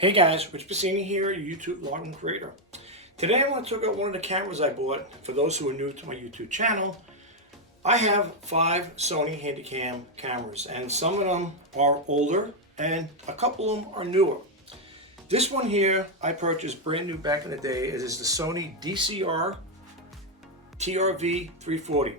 Hey guys, Rich Bassini here, YouTube vlogging creator. Today I want to talk about one of the cameras I bought. For those who are new to my YouTube channel, I have 5 Sony Handycam cameras, and some of them are older and a couple of them are newer. This one here I purchased brand new back in the day. It is the Sony DCR-TRV340.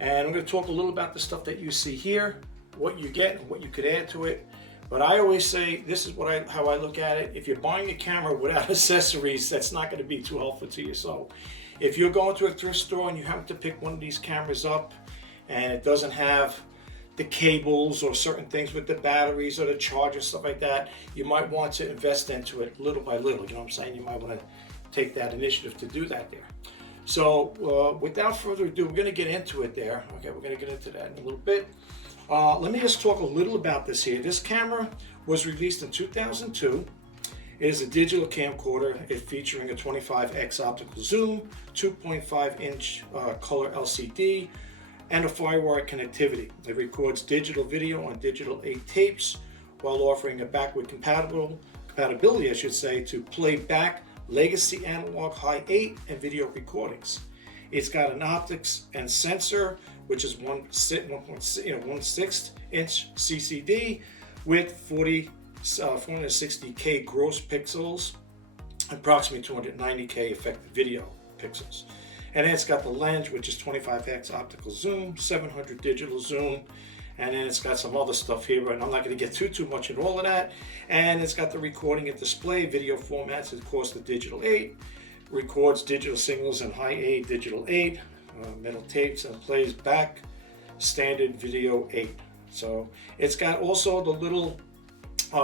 And I'm going to talk a little about the stuff that you see here, what you get and what you could add to it. But I always say, this is how I look at it. If you're buying a camera without accessories, that's not going to be too helpful to you. So if you're going to a thrift store and you happen to pick one of these cameras up and it doesn't have the cables or certain things with the batteries or the charger, stuff like that, you might want to invest into it little by little. You know what I'm saying? You might want to take that initiative to do that there. So without further ado, we're going to get into it there. Okay, we're going to get into that in a little bit. Let me just talk a little about this here. This camera was released in 2002. It is a digital camcorder. It's featuring a 25x optical zoom, 2.5-inch color LCD, and a FireWire connectivity. It records digital video on digital 8 tapes while offering a backward compatibility, I should say, to playback legacy analog high 8 and video recordings. It's got an optics and sensor, which is 1/6 inch CCD with 460K gross pixels, approximately 290K effective video pixels. And then it's got the lens, which is 25x optical zoom, 700 digital zoom, and then it's got some other stuff here, but I'm not going to get too much into all of that. And it's got the recording and display video formats, of course, the digital 8. Records digital signals in high 8, digital 8, metal tapes, and plays back standard video 8. So it's got also the little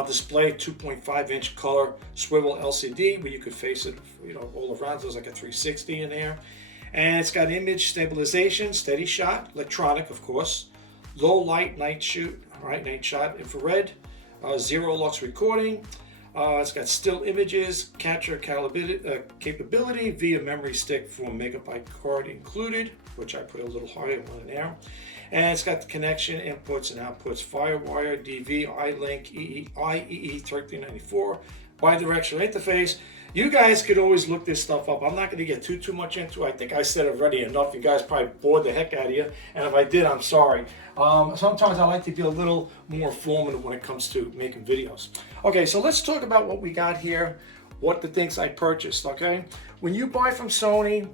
display 2.5-inch color swivel LCD where you could face it, all around. There's like a 360 in there, and it's got image stabilization, steady shot, electronic, of course, low light night shot, infrared, zero lux recording. It's got still images, capture capability via memory stick, 4 megabyte card included, which I put a little higher one in there. And it's got the connection, inputs and outputs, FireWire, DV, iLink, IEE1394, bidirectional interface. You guys could always look this stuff up. I'm not going to get too much into it. I think I said already enough. You guys probably bored the heck out of you, and if I did, I'm sorry. Sometimes I like to be a little more informative when it comes to making videos. Okay, so let's talk about what we got here, what the things I purchased. Okay, when you buy from Sony,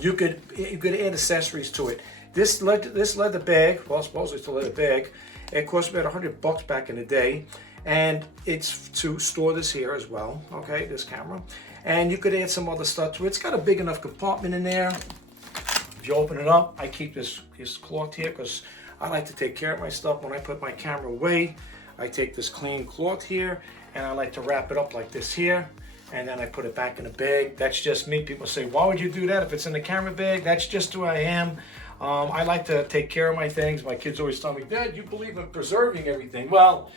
you could add accessories to it. This leather bag, well, supposedly it's a leather bag. It cost about $100 back in the day. And it's to store this here as well, okay, this camera. And you could add some other stuff to it. It's got a big enough compartment in there. If you open it up, I keep this cloth here because I like to take care of my stuff. When I put my camera away, I take this clean cloth here and I like to wrap it up like this here. And then I put it back in the bag. That's just me. People say, why would you do that if it's in the camera bag? That's just who I am. I like to take care of my things. My kids always tell me, Dad, you believe in preserving everything. Well,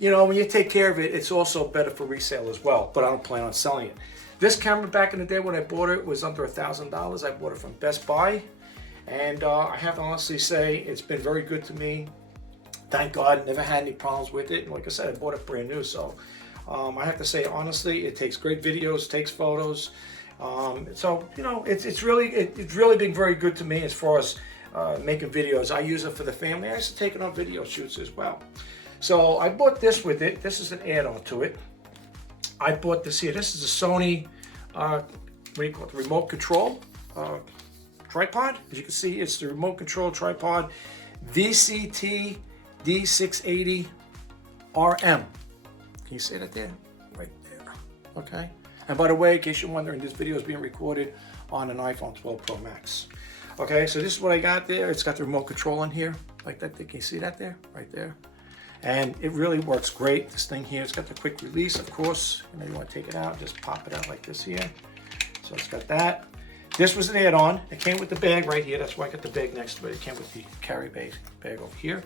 when you take care of it, it's also better for resale as well, but I don't plan on selling it. This camera back in the day when I bought it was under $1,000. I bought it from Best Buy, and I have to honestly say it's been very good to me. Thank God, never had any problems with it. And like I said, I bought it brand new, so I have to say honestly, it takes great videos, takes photos. So it's really been very good to me as far as making videos. I use it for the family. I used to take it on video shoots as well. So I bought this with it. This is an add-on to it. I bought this here. This is a Sony, what do you call it, the remote control tripod. As you can see, it's the remote control tripod VCT D680 RM. Can you see that there? Right there. Okay. And by the way, in case you're wondering, this video is being recorded on an iPhone 12 Pro Max. Okay, so this is what I got there. It's got the remote control in here, like that. Can you see that there? Right there. And it really works great. This thing here, it's got the quick release, of course. You want to take it out, just pop it out like this here. So it's got that. This was an add-on. It came with the bag right here. That's why I got the bag next to it. It came with the carry bag over here.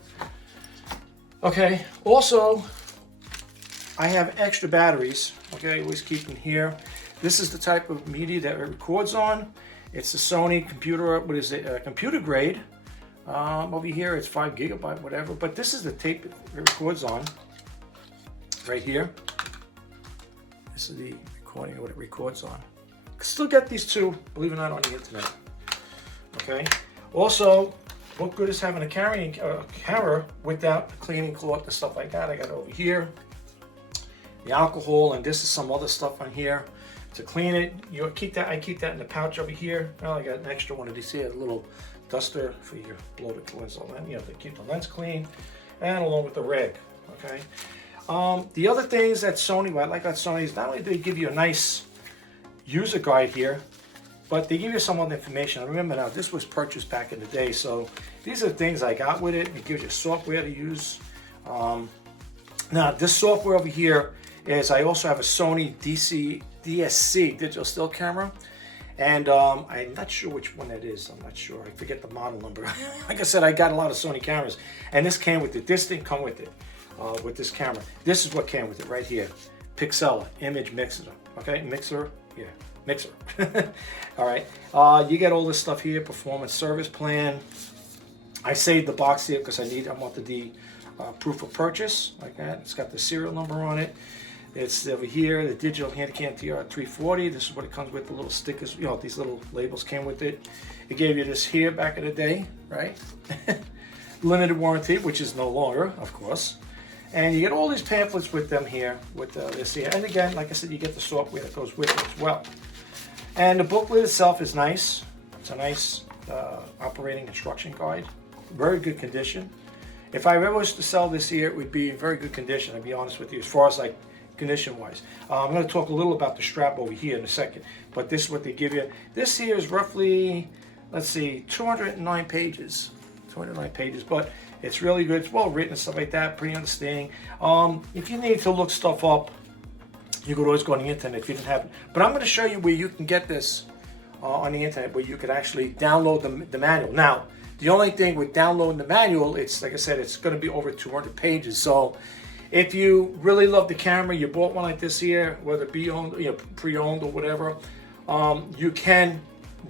Okay, also, I have extra batteries. Okay, I always keep them here. This is the type of media that it records on. It's a Sony computer, computer grade. Over here it's 5 gigabyte, whatever, but this is the tape it records on right here. This is the recording, what it records on. Still get these two, believe it or not, on the internet. Okay. Also, what good is having a camera without cleaning cloth and stuff like that? I got it over here. The alcohol, and this is some other stuff on here to clean it. You keep that. I keep that in the pouch over here. Well, I got an extra one of these here, a little duster for your bloated lens, to keep the lens clean, and along with the rag. Okay. The other things that Sony, what I like about Sony is not only do they give you a nice user guide here, but they give you some other information. I remember now, this was purchased back in the day, so these are the things I got with it. It gives you software to use. Now, this software over here is, I also have a Sony DSC, digital still camera, and I'm not sure which one that is. I'm not sure. I forget the model number. Like I said, I got a lot of Sony cameras, and this came with it. This didn't come with it, with this camera. This is what came with it right here. Pixella image mixer. Okay, mixer. Yeah, mixer. All right. You get all this stuff here. Performance service plan. I saved the box here because I wanted the proof of purchase like that. It's got the serial number on it. It's over here, the digital Handycam DCR-TRV340. This is what it comes with, the little stickers, these little labels came with it. It gave you this here back in the day, right? Limited warranty, which is no longer, of course. And you get all these pamphlets with them here, with this here. And again, like I said, you get the software that goes with it as well. And the booklet itself is nice. It's a nice operating instruction guide. Very good condition. If I ever was to sell this here, it would be in very good condition, I'll be honest with you, as far as like condition wise. I'm going to talk a little about the strap over here in a second, but this is what they give you. This here is roughly, let's see, 209 pages. 209 pages, but it's really good. It's well written and stuff like that, pretty understanding. If you need to look stuff up, you could always go on the internet if you didn't have it. But I'm going to show you where you can get this on the internet, where you could actually download the manual. Now, the only thing with downloading the manual, it's like I said, it's going to be over 200 pages. So if you really love the camera, you bought one like this here, whether it be owned, pre-owned or whatever, you can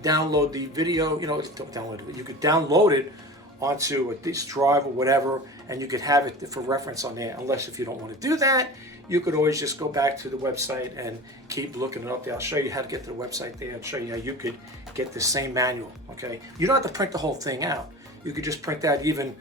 download the video. Don't download it, but you could download it onto a disk drive or whatever, and you could have it for reference on there. Unless if you don't want to do that, you could always just go back to the website and keep looking it up there. I'll show you how to get to the website there and show you how you could get the same manual. Okay, you don't have to print the whole thing out. You could just print out even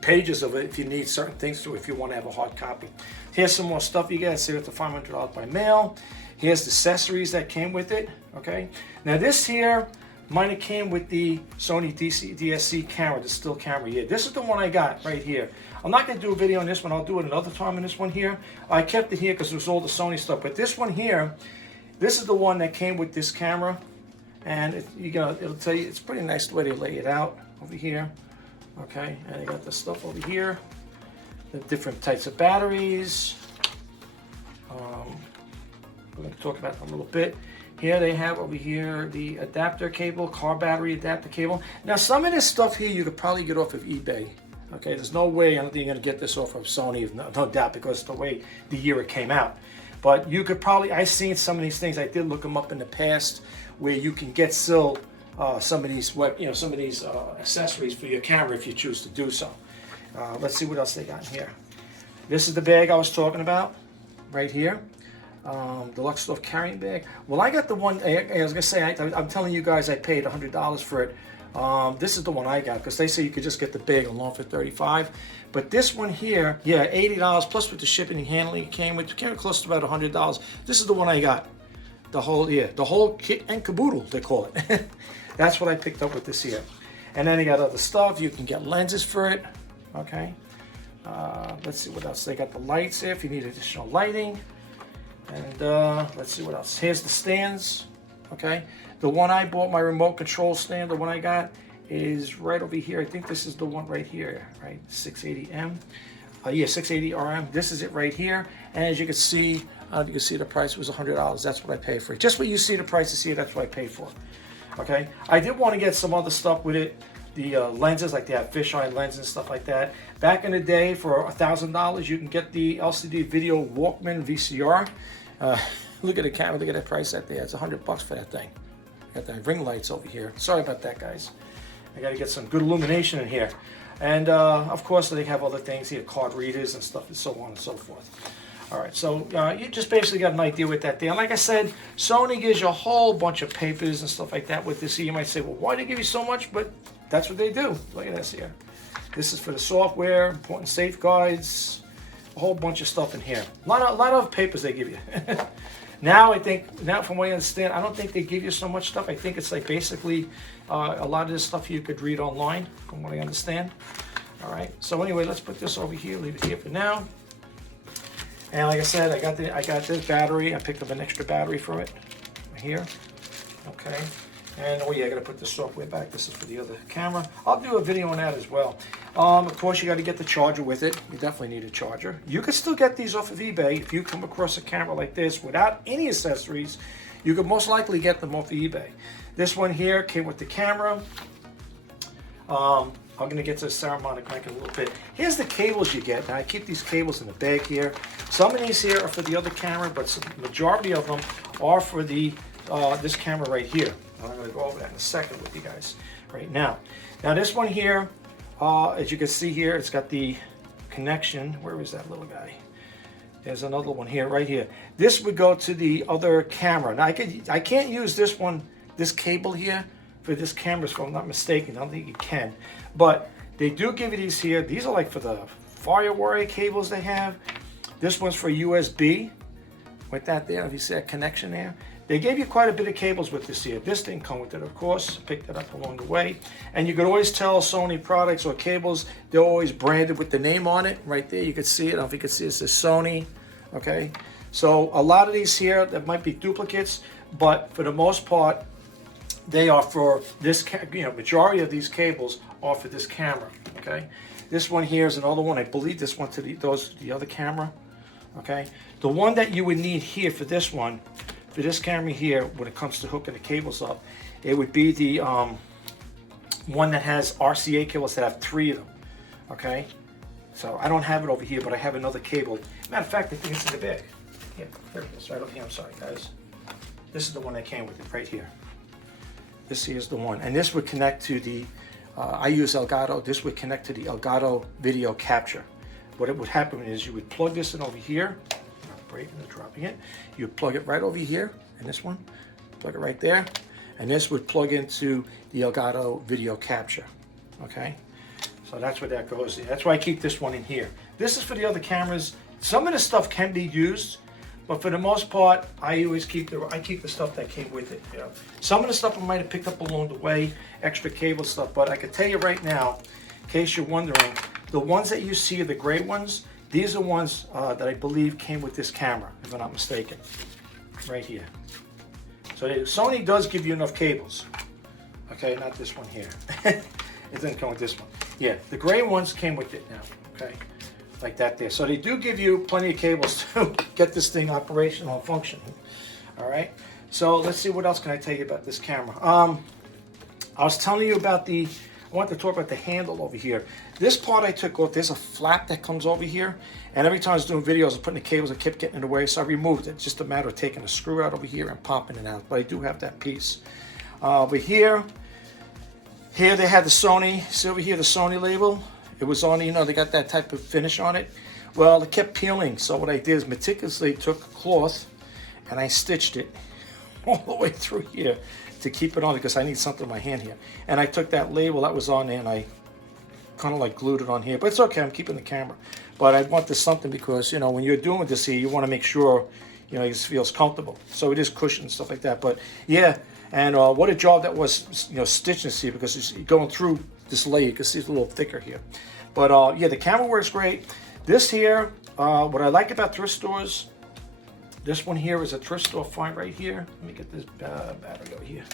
pages of it if you need certain things to, if you want to have a hard copy. Here's some more stuff you get. See, it's the $500 by mail. Here's the accessories that came with it. Okay, now this here, mine came with the Sony DSC camera, the still camera here. This is the one I got right here. I'm not going to do a video on this one. I'll do it another time on this one here. I kept it here because it was all the Sony stuff. But this one here, this is the one that came with this camera. And it'll tell you, it's pretty nice the way they lay it out over here. Okay, and you got the stuff over here, the different types of batteries. We're going to talk about them a little bit. Here they have over here the adapter cable, car battery adapter cable. Now some of this stuff here you could probably get off of eBay. Okay, there's no way I don't think you're going to get this off of Sony, no doubt, because the way the year it came out. But you could probably, I've seen some of these things, I did look them up in the past, where you can get still some of these accessories for your camera if you choose to do so. Let's see what else they got in here. This is the bag I was talking about, right here. Deluxe Stuff carrying bag. Well, I got the one, I was gonna say, I'm telling you guys I paid $100 for it. This is the one I got, because they say you could just get the bag alone for $35. But this one here, yeah, $80 plus with the shipping and handling it came close to about $100. This is the one I got. The whole kit and caboodle, they call it. That's what I picked up with this here. And then they got other stuff. You can get lenses for it. Okay. Let's see what else. They got the lights here if you need additional lighting. And let's see what else. Here's the stands. Okay. The one I bought, my remote control stand, the one I got is right over here. I think this is the one right here, right? 680M. Yeah, 680 RM. This is it right here. And as you can see, you can see the price was $100. That's what I paid for it. Just what you see the prices here, that's what I paid for. Okay. I did want to get some other stuff with it. The lenses, like they have fisheye lenses and stuff like that. Back in the day, for $1,000, you can get the LCD Video Walkman VCR. Look at the camera. Look at that price right there. It's $100 for that thing. Got the ring lights over here. Sorry about that, guys. I got to get some good illumination in here. And of course, they have other things here, card readers and stuff, and so on and so forth. All right, so you just basically got an idea with that there. And like I said, Sony gives you a whole bunch of papers and stuff like that with this here. You might say, well, why do they give you so much? But that's what they do. Look at this here. This is for the software, important safeguards, a whole bunch of stuff in here. A lot of papers they give you. Now from what I understand, I don't think they give you so much stuff. I think it's like basically a lot of this stuff you could read online, from what I understand. All right, so anyway, let's put this over here, leave it here for now. And like I said, I got this battery. I picked up an extra battery for it here. Okay. And oh yeah, I gotta put the software back. This is for the other camera. I'll do a video on that as well. Of course, you got to get the charger with it. You definitely need a charger. You can still get these off of eBay. If you come across a camera like this without any accessories, you could most likely get them off of eBay. This one here came with the camera. I'm gonna get to the ceramic mic in a little bit. Here's the cables you get. Now I keep these cables in the bag here. Some of these here are for the other camera, but the majority of them are for the this camera right here. I'm gonna go over that in a second with you guys right now. Now this one here, as you can see here, it's got the connection. Where is that little guy? There's another one here, right here. This would go to the other camera. Now I can't use this one, this cable here, for this camera, if I'm not mistaken. I don't think you can, but they do give you these here. These are like for the FireWire cables they have. This one's for USB with that there. If you see that connection there, they gave you quite a bit of cables with this here. This didn't come with it, of course. Picked it up along the way, and you could always tell Sony products or cables. They're always branded with the name on it right there. You can see it. I don't know if you can see it. It says Sony. Okay, so a lot of these here that might be duplicates, but for the most part, they are for this, majority of these cables are for this camera, okay? This one here is another one. I believe this one to the other camera, okay? The one that you would need here for this one, for this camera here, when it comes to hooking the cables up, it would be the one that has RCA cables that have 3 of them, okay? So I don't have it over here, but I have another cable. Matter of fact, I think it's in the bag. Yeah, here it is, right over here. I'm sorry, guys. This is the one that came with it, right here. This here is the one, and this would connect to the, I use Elgato, this would connect to the Elgato video capture. What it would happen is you would plug this in over here, not breaking or dropping it, you would plug it right over here, and this one, plug it right there, and this would plug into the Elgato video capture, okay? So that's where that goes. That's why I keep this one in here. This is for the other cameras. Some of the stuff can be used, but for the most part, I always keep the stuff that came with it. You know, some of the stuff I might have picked up along the way, extra cable stuff. But I can tell you right now, in case you're wondering, the ones that you see are the gray ones. These are ones that I believe came with this camera, if I'm not mistaken, right here. So Sony does give you enough cables. Okay, not this one here. It didn't come with this one. Yeah, the gray ones came with it now. Okay. Like that there. So they do give you plenty of cables to get this thing operational and functioning. All right. So let's see, what else can I tell you about this camera? I was telling you about I want to talk about the handle over here. This part I took off. There's a flap that comes over here, and every time I was doing videos and putting the cables, I kept getting in the way, so I removed it. It's just a matter of taking a screw out over here and popping it out. But I do have that piece. But here they had the Sony. See over here, the Sony label. It was on, they got that type of finish on it. Well, it kept peeling. So what I did is meticulously took a cloth and I stitched it all the way through here to keep it on, because I need something in my hand here. And I took that label that was on there and I kind of like glued it on here. But it's okay, I'm keeping the camera. But I want this something because, when you're doing this here, you want to make sure, it feels comfortable. So it is cushioned and stuff like that. But yeah, and what a job that was, stitching this here, because it's going through this layer. You can see it's a little thicker here. But yeah, the camera works great. This here, what I like about thrift stores, this one here is a thrift store find right here. Let me get this battery over here.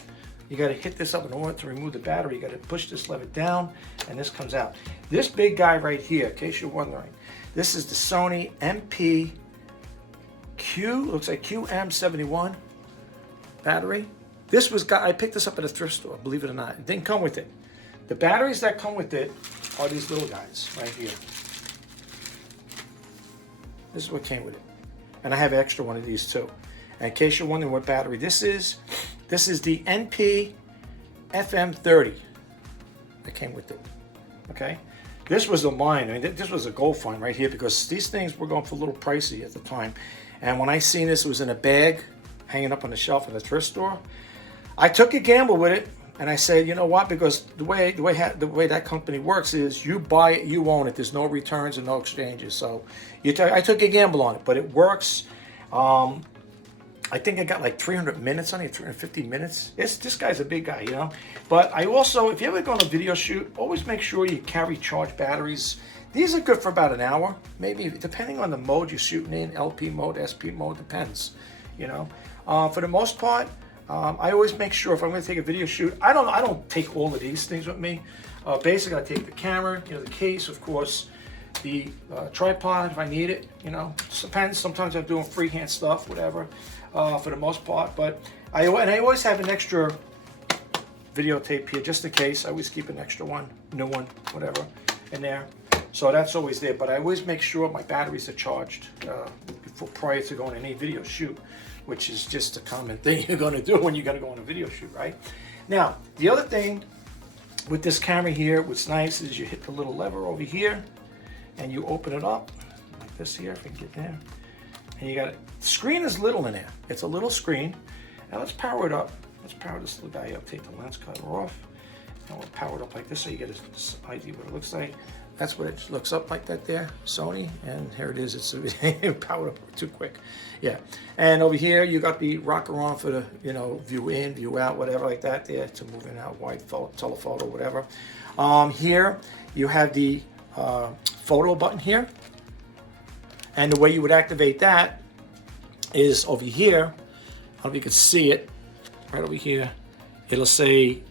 You got to hit this up in order to remove the battery. You got to push this lever down, and this comes out. This big guy right here, in case you're wondering, this is the Sony looks like QM71 battery. I picked this up at a thrift store, believe it or not. It didn't come with it. The batteries that come with it are these little guys right here. This is what came with it. And I have an extra one of these too. And in case you're wondering what battery this is the NP FM30 that came with it. Okay? This was a mine. I mean, this was a gold find right here, because these things were going for a little pricey at the time. And when I seen this, it was in a bag hanging up on the shelf in the thrift store. I took a gamble with it, and I said, you know what? Because the way that company works is you buy it, you own it. There's no returns and no exchanges. So I took a gamble on it, but it works. I think I got like 300 minutes on it, 350 minutes. This guy's a big guy, you know. But I also, if you ever go on a video shoot, always make sure you carry charged batteries. These are good for about an hour, maybe, depending on the mode you're shooting in, LP mode, SP mode, depends, you know. For the most part, I always make sure if I'm going to take a video shoot, I don't take all of these things with me. Basically, I take the camera, you know, the case, of course, the tripod if I need it, you know. Depends. Sometimes I'm doing freehand stuff, whatever. For the most part, but I always have an extra videotape here just in case. I always keep an extra one, new one, whatever, in there. So that's always there. But I always make sure my batteries are charged prior to going on any video shoot, which is just a common thing you're going to do when you're going to go on a video shoot, right? Now, the other thing with this camera here, what's nice is you hit the little lever over here, and you open it up like this here, if I can get there. And you got it. The screen is little in there. It's a little screen. Now let's power it up. Let's power this little guy up. Take the lens cutter off. And we'll power it up like this so you get an idea what it looks like. That's what it looks up like that there, Sony. And here it is. It's powered up too quick. Yeah. And over here you got the rocker on for the, you know, view in, view out, whatever like that there to move in and out, wide telephoto, whatever. Here you have the photo button here. And the way you would activate that is over here. I don't know if you can see it. Right over here. It'll say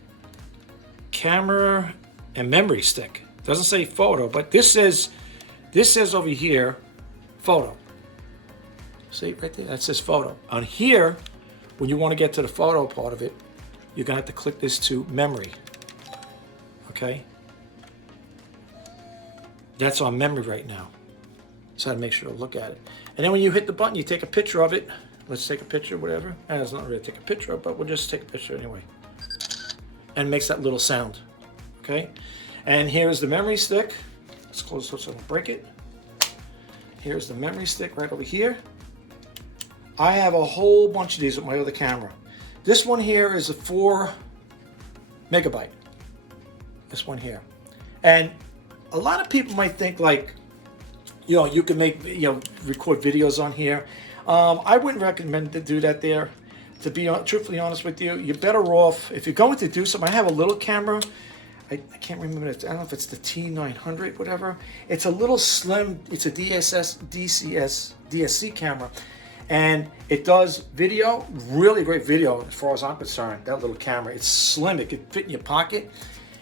camera and memory stick. It doesn't say photo, but this says over here, photo. See right there? That says photo. On here, when you want to get to the photo part of it, you're going to have to click this to memory. Okay? That's on memory right now. So I make sure to look at it. And then when you hit the button, you take a picture of it. Let's take a picture, whatever. And it's not really take a picture, but we'll just take a picture anyway. And it makes that little sound. Okay? And here's the memory stick. Let's close this so I don't break it. Here's the memory stick right over here. I have a whole bunch of these with my other camera. This one here is a 4 megabyte. This one here. And a lot of people might think like, you know, you can make, you know, record videos on here. I wouldn't recommend to do that there. To be truthfully honest with you, you're better off, if you're going to do something, I have a little camera. I can't remember, I don't know if it's the T900, whatever. It's a little slim, it's a DSC camera. And it does video, really great video as far as I'm concerned, that little camera. It's slim, it can fit in your pocket.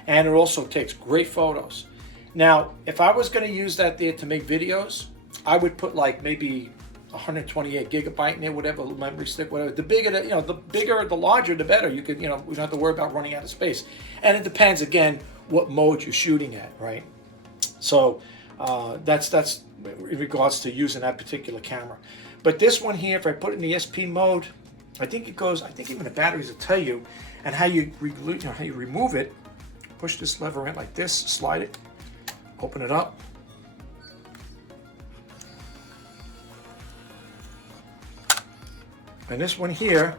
And it also takes great photos. Now, if I was going to use that there to make videos, I would put like maybe 128 gigabyte in there, whatever memory stick, whatever. The bigger, you know, the larger, the better. You could, you know, we don't have to worry about running out of space. And it depends again what mode you're shooting at, right? So that's in regards to using that particular camera. But this one here, if I put it in the SP mode, I think it goes. I think even the batteries will tell you, and how you remove it. Push this lever in like this, slide it. Open it up. And this one here,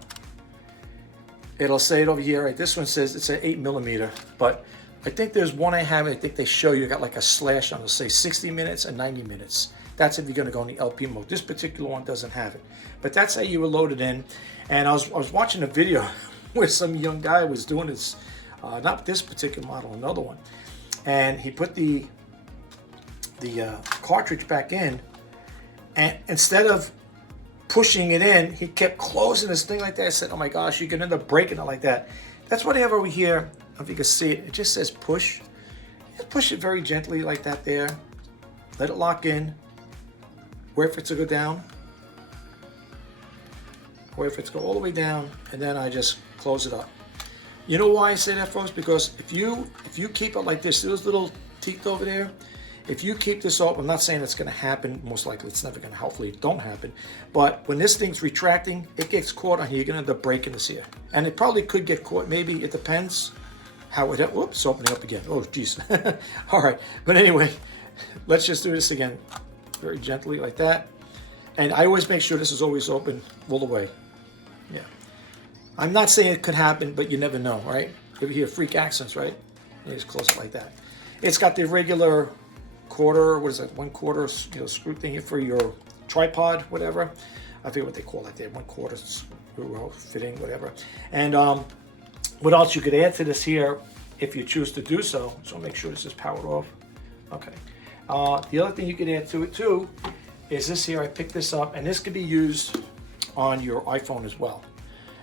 it'll say it over here, right? This one says it's an 8mm, but I think there's one I have, I think they show you got like a slash on it, say 60 minutes and 90 minutes. That's if you're gonna go in the LP mode. This particular one doesn't have it, but that's how you would load it in. And I was watching a video where some young guy was doing this, not this particular model, another one. And he put the cartridge back in, and instead of pushing it in, he kept closing this thing like that. I said, oh my gosh, you can end up breaking it like that. That's what I have over here. I don't know if you can see it. It just says push. Just push it very gently like that there. Let it lock in. Wait for it to go down. Wait for it to go all the way down, and then I just close it up. You know why I say that, folks? Because if you keep it like this, there's little teeth over there. If you keep this open, I'm not saying it's going to happen. Most likely it's never going to, hopefully it don't happen. But when this thing's retracting, it gets caught on here. You're going to end up breaking this here. And it probably could get caught. Maybe, it depends. how it, whoops, opening up again. Oh, geez. All right, but anyway, let's just do this again, very gently like that. And I always make sure this is always open all the way. Yeah. I'm not saying it could happen, but you never know, right? If you hear freak accents, right? You just close it like that. It's got the regular quarter, what is that, 1/4, screw thing here for your tripod, whatever. I forget what they call it there, 1/4 screw fitting, whatever. And what else you could add to this here, if you choose to do so. So make sure this is powered off. Okay. The other thing you could add to it too is this here. I picked this up, and this could be used on your iPhone as well.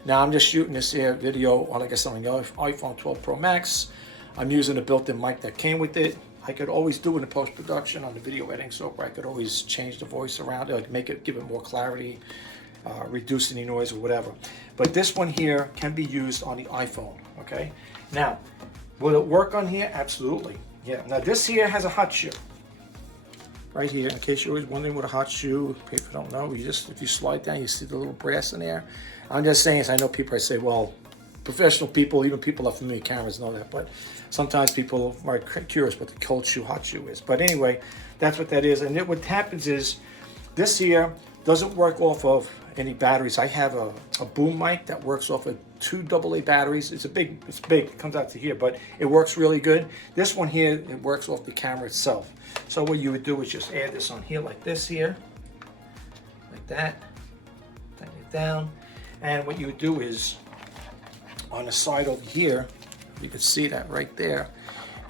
Now I'm just shooting this here video on, like I said, on the iPhone 12 Pro Max. I'm using a built-in mic that came with it. I could always do in the post-production on the video editing software. I could always change the voice around, like make it, give it more clarity, reduce any noise or whatever. But this one here can be used on the iPhone, okay? Now, will it work on here? Absolutely, yeah. Now this here has a hot shoe. Right here, in case you're always wondering what a hot shoe, people don't know, you just, if you slide down, you see the little brass in there. I'm just saying, I know people, I say, well, professional people, even people that are familiar with cameras know that, but sometimes people are curious what the cold shoe, hot shoe is. But anyway, that's what that is. And what happens is, this here doesn't work off of any batteries. I have a boom mic that works off of 2 AA batteries. It's big, it comes out to here, but it works really good. This one here, it works off the camera itself. So what you would do is just add this on here like this here, like that, tighten it down. And what you would do is, on the side over here, you can see that right there.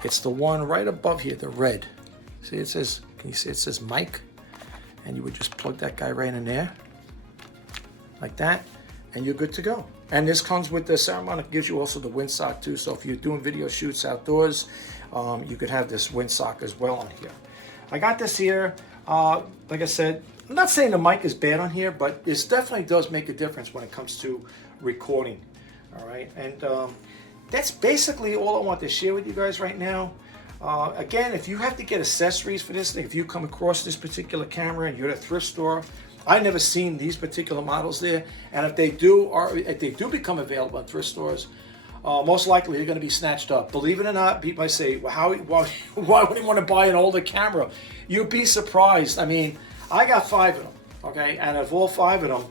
It's the one right above here, the red. See, it says, can you see it says mic? And you would just plug that guy right in there, like that, and you're good to go. And this comes with the Saramonic, it gives you also the windsock too. So if you're doing video shoots outdoors, you could have this windsock as well on here. I got this here, like I said, I'm not saying the mic is bad on here, but it definitely does make a difference when it comes to recording. All right, and that's basically all I want to share with you guys right now. Again, if you have to get accessories for this thing, if you come across this particular camera and you're at a thrift store, I've never seen these particular models there, and if they do become available in thrift stores, most likely they're going to be snatched up. Believe it or not, people might say, well, why would you want to buy an older camera? You'd be surprised. I mean, I got 5 of them, okay? And of all 5 of them,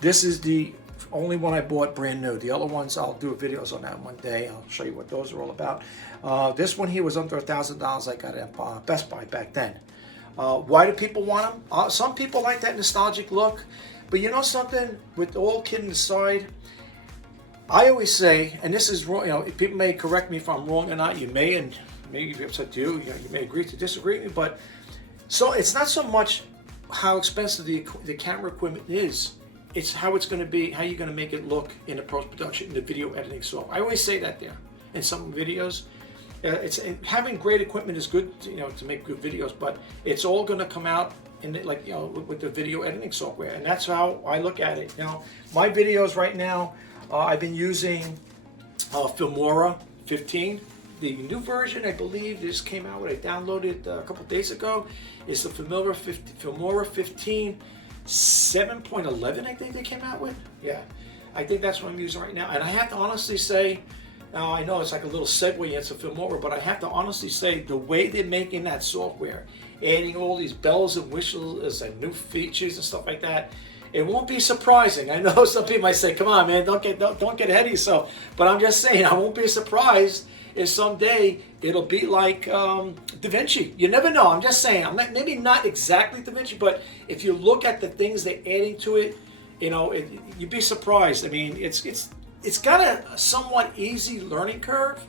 this is the only one I bought brand new. The other ones, I'll do videos on that one day. I'll show you what those are all about. This one here was under $1,000. I got it at Best Buy back then. Why do people want them? Some people like that nostalgic look. But you know something? With all kidding aside, I always say, and this is wrong, you know, people may correct me if I'm wrong or not. You may, and maybe if it's up to you, you may agree to disagree with me, but so it's not so much how expensive the camera equipment is. It's how it's going to be, how you're going to make it look in the post-production, in the video editing software. I always say that there in some videos. Having great equipment is good, you know, to make good videos, but it's all going to come out in the, like, you know, with the video editing software, and that's how I look at it. You know, my videos right now, I've been using Filmora 15. The new version, I believe, just came out. What I downloaded a couple days ago is the Filmora 15 7.11. I think they came out with. Yeah, I think that's what I'm using right now. And I have to honestly say, now I know it's like a little segue into Filmora, but I have to honestly say the way they're making that software, adding all these bells and whistles and new features and stuff like that, it won't be surprising. I know some people might say, "Come on, man, don't get ahead of yourself." But I'm just saying, I won't be surprised if someday it'll be like DaVinci. You never know. I'm just saying. Maybe not exactly DaVinci, but if you look at the things they're adding to it, you know, you'd be surprised. I mean, it's got a somewhat easy learning curve.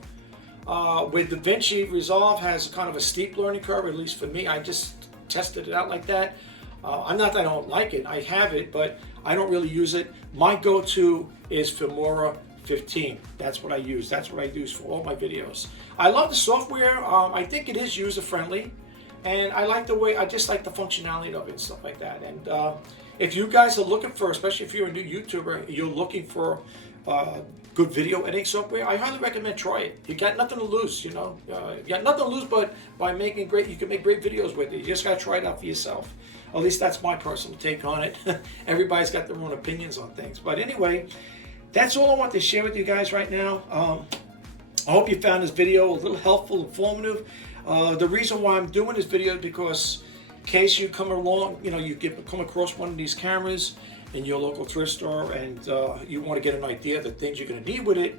With DaVinci Resolve has kind of a steep learning curve, at least for me. I just tested it out like that. I'm not that I don't like it. I have it, but I don't really use it. My go-to is Filmora 15. That's what I use. That's what I use for all my videos. I love the software. I think it is user-friendly, and I like the way, I just like the functionality of it and stuff like that. And if you guys are looking for, especially if you're a new YouTuber, you're looking for good video editing software, I highly recommend try it. You got nothing to lose, you know. You got nothing to lose, but by making great, you can make great videos with it. You just got to try it out for yourself. At least that's my personal take on it. Everybody's got their own opinions on things. But anyway, that's all I want to share with you guys right now. I hope you found this video a little helpful, informative. The reason why I'm doing this video is because in case you come along, you come across one of these cameras in your local thrift store and you want to get an idea of the things you're going to need with it.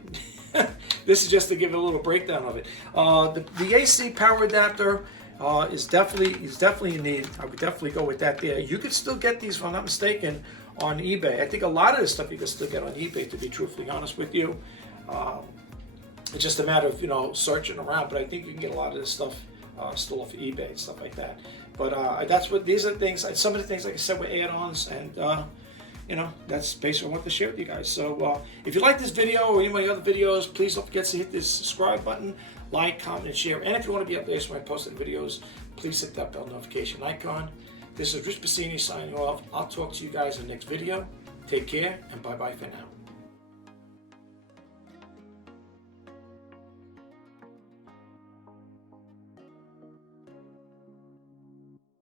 This is just to give a little breakdown of it. The AC power adapter is definitely in need. I would definitely go with that there. You could still get these, if I'm not mistaken, on eBay. I think a lot of this stuff you can still get on eBay, to be truthfully honest with you. It's just a matter of searching around, but I think you can get a lot of this stuff still off of eBay and stuff like that. But these are things. Some of the things, like I said, were add-ons, and that's basically what I want to share with you guys. So if you like this video or any of my other videos, please don't forget to hit this subscribe button, like, comment, and share. And if you want to be updated when I post videos, please hit that bell notification icon. This is Rich Bassini signing off. I'll talk to you guys in the next video. Take care, and bye-bye for now.